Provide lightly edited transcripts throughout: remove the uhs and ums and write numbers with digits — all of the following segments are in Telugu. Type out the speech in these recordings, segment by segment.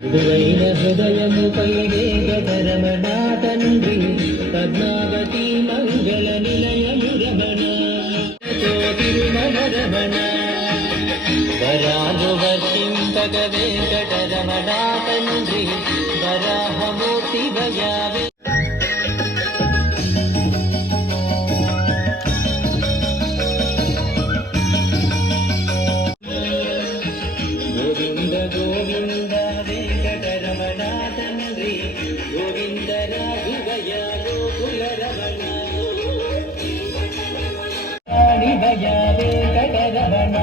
మృదువైన హృదయముపై వేంకటరమణ తండ్రి పద్మావతి మంగళ నిలయము రమణ తిరుమల రమణ వరాలు వర్షింపగ వెంకటరమణ తండ్రి వరాహమూర్తి భయావే గోవింద గోవింద వెంకటరమణ తండ్రి గోవింద రాఘవయ గోకుల రమణ భయ వెంకటరమణ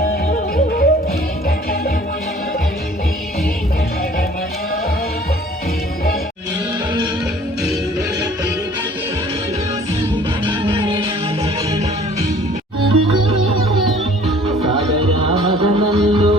సాగరామదనంలో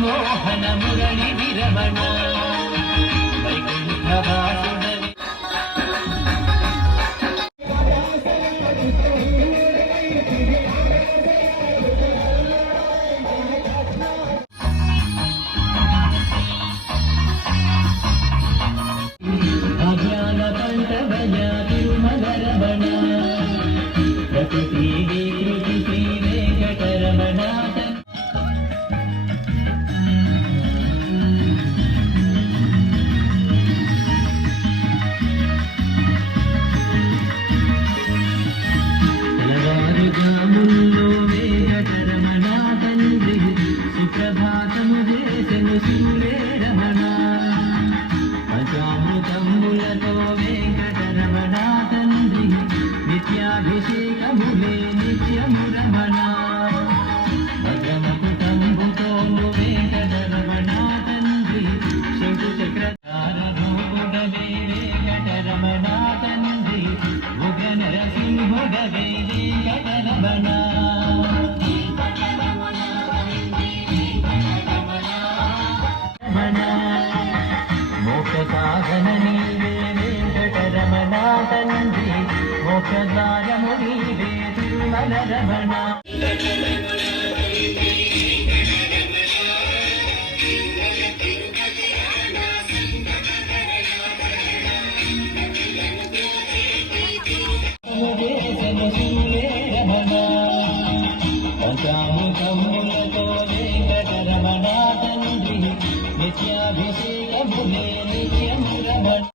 మోహన మురళి విరమణ వైకుంఠవాసుడవి అజ్ఞాన పంటభయ తిరుమల రమణ ప్రకృతి వికృతి శ్రీ వెంకటరమణ రాముల్లో వెంకటరమణ తండ్రి సుప్రభాతము చేసెను శివులే రమణ పంచామృతములతో వెంకటరమణ తండ్రి నిత్యాభిషేకములే నిత్యము రమణ భగవతుతంబుతోను వెంకటరమణ తండ్రి శంకు చక్రధారూఢవే వెంకటరమణ తండ్రి ఉగ్ర నరసింహుడవే వెంకటరమణ మోక్ష సాధన నీవే వెంకటరమణ తండ్రి మోక్షదాయము నీవే తిరుమల రమణ పంచామృతములతో వెంకటరమణ తండ్రి నిత్యాభిషేకములే